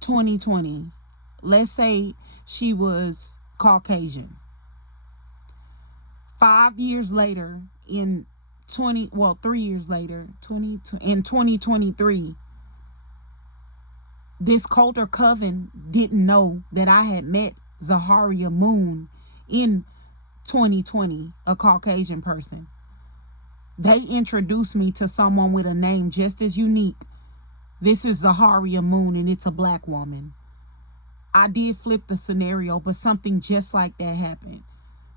2020. Let's say she was Caucasian. 5 years later, in 3 years later, in 2023, this Coulter Coven didn't know that I had met Zaharia Moon in 2020, a Caucasian person. They introduced me to someone with a name just as unique. This is Zaharia Moon, and it's a black woman. I did flip the scenario, but something just like that happened.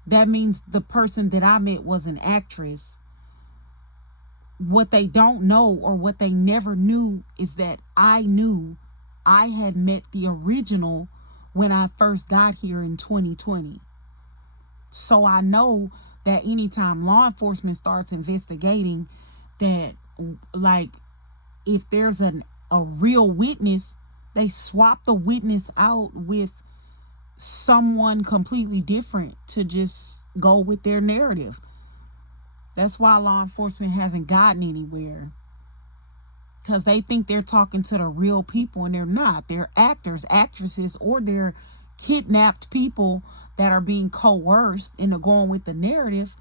That means the person that I met was an actress. What they don't know, or what they never knew, is that I knew I had met the original when I first got here in 2020. So I know that anytime law enforcement starts investigating, that, like, if there's a real witness, they swap the witness out with someone completely different to just go with their narrative. That's why law enforcement hasn't gotten anywhere, because they think they're talking to the real people, and they're not. They're actors, actresses, or they're kidnapped people that are being coerced into going with the narrative.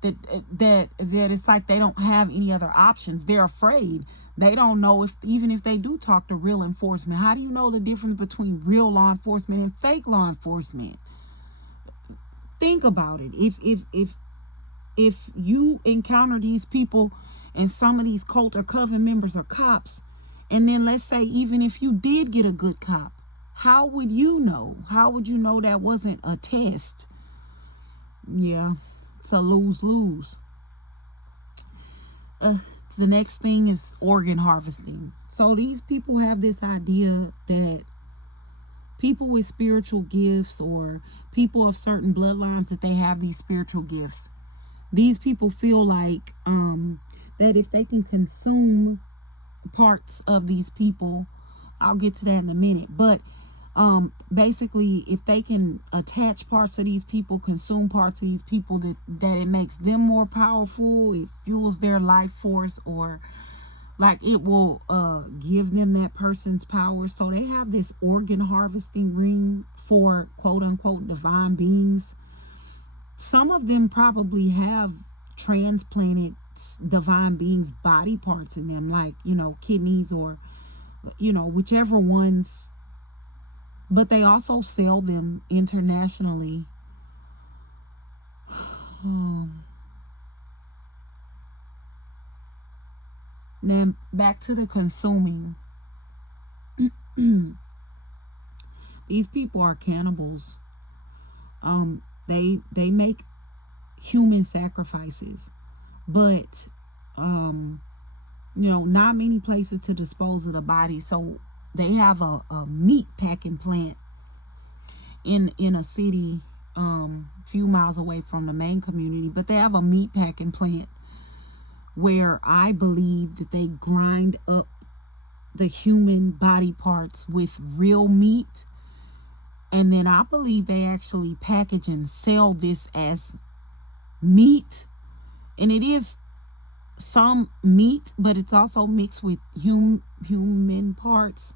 That it's like they don't have any other options. They're afraid. They don't know even if they do talk to real enforcement. How do you know the difference between real law enforcement and fake law enforcement? Think about it. If you encounter these people, and some of these cult or coven members are cops, and then let's say even if you did get a good cop, how would you know? How would you know that wasn't a test? Yeah, it's a lose-lose. The next thing is organ harvesting. So these people have this idea that people with spiritual gifts, or people of certain bloodlines, that they have these spiritual gifts. These people feel like that if they can consume parts of these people, I'll get to that in a minute, but basically, if they can attach parts of these people, consume parts of these people, that it makes them more powerful, it fuels their life force, or like it will give them that person's power. So they have this organ harvesting ring for quote unquote divine beings. Some of them probably have transplanted divine beings' body parts in them, like, kidneys, or, whichever ones. But they also sell them internationally. Then back to the consuming. These people are cannibals. They make human sacrifices, but not many places to dispose of the body. So they have a meat packing plant in a city few miles away from the main community, but they have a meat packing plant where I believe that they grind up the human body parts with real meat, and then I believe they actually package and sell this as meat. And it is some meat, but it's also mixed with human parts.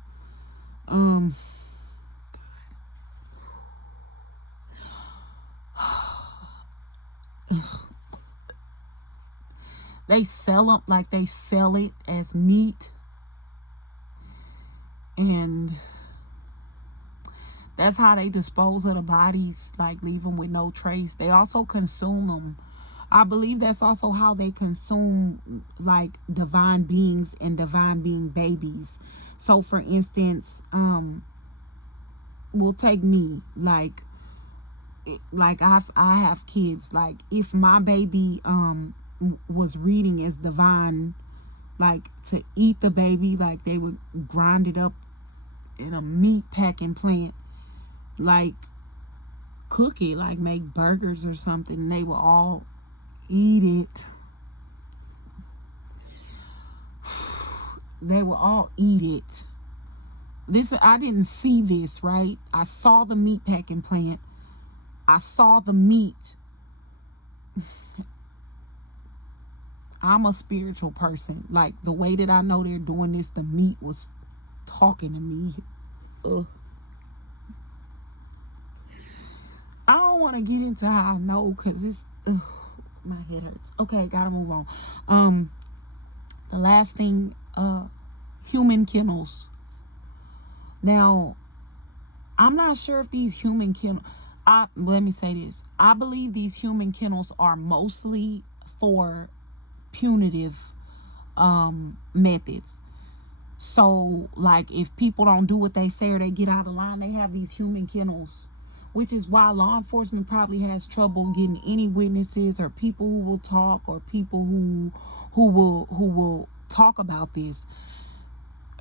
They sell them like they sell it as meat, and that's how they dispose of the bodies, like leave them with no trace. They also consume them. I believe that's also how they consume, like, divine beings and divine being babies. So for instance, we'll take me, like I have kids. Like, if my baby was reading as divine, like, to eat the baby, like, they would grind it up in a meat packing plant, like cook it, like make burgers or something, and they will all eat it. They will all eat it. This, I didn't see this, right? I saw the meat packing plant. I saw the meat. I'm a spiritual person. Like, the way that I know they're doing this, the meat was talking to me. Ugh. I don't want to get into how I know because it's my head hurts. Okay, gotta move on. The last thing, human kennels. Now, I'm not sure if these human kennels. Let me say this. I believe these human kennels are mostly for punitive methods. So, like, if people don't do what they say or they get out of line, they have these human kennels, which is why law enforcement probably has trouble getting any witnesses or people who will talk or people who will talk about this.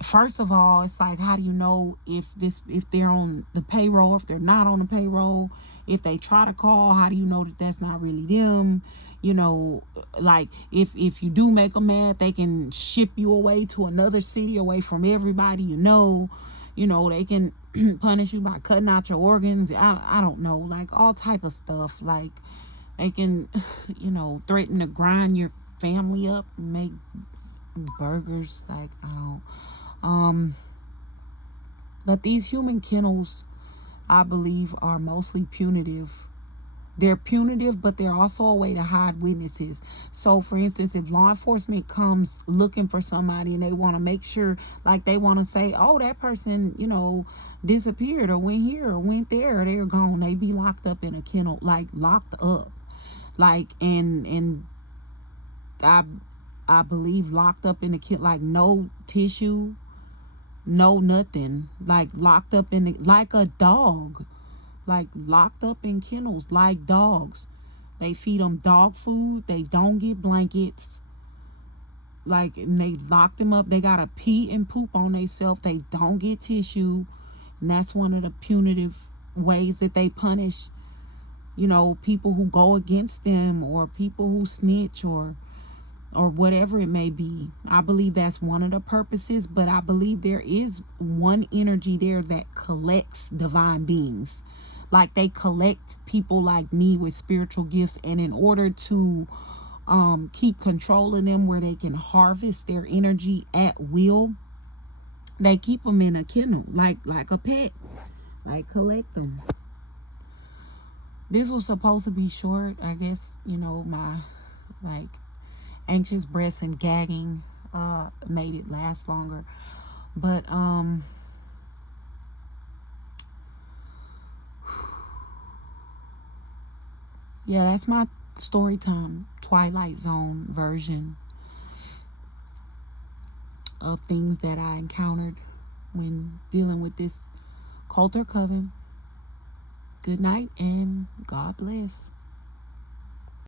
First of all, it's like, how do you know if they're on the payroll, if they're not on the payroll? If they try to call, how do you know that that's not really them? You know, like, if you do make them mad, they can ship you away to another city, away from everybody. You know, they can punish you by cutting out your organs. I don't know, like all type of stuff. Like, they can, threaten to grind your family up and make burgers. Like, I don't. But these human kennels, I believe, are mostly punitive. They're punitive, but they're also a way to hide witnesses. So, for instance, if law enforcement comes looking for somebody and they want to make sure, like, they want to say, oh, that person, disappeared or went here or went there, or they're gone, they be locked up in a kennel, like locked up, like, and I believe locked up in a kennel, like no tissue, no nothing, like locked up in like a dog, like locked up in kennels like dogs. They feed them dog food, they don't get blankets, like, and they lock them up. They gotta pee and poop on themselves, they don't get tissue. And that's one of the punitive ways that they punish, people who go against them or people who snitch or whatever it may be. I believe that's one of the purposes, but I believe there is one energy there that collects divine beings. Like, they collect people like me with spiritual gifts, and in order to keep control of them where they can harvest their energy at will, they keep them in a kennel, like a pet, like collect them. This was supposed to be short, I guess. My, like, anxious breaths and gagging made it last longer, but yeah, that's my story time Twilight Zone version of things that I encountered when dealing with this cult or coven. Good night and God bless.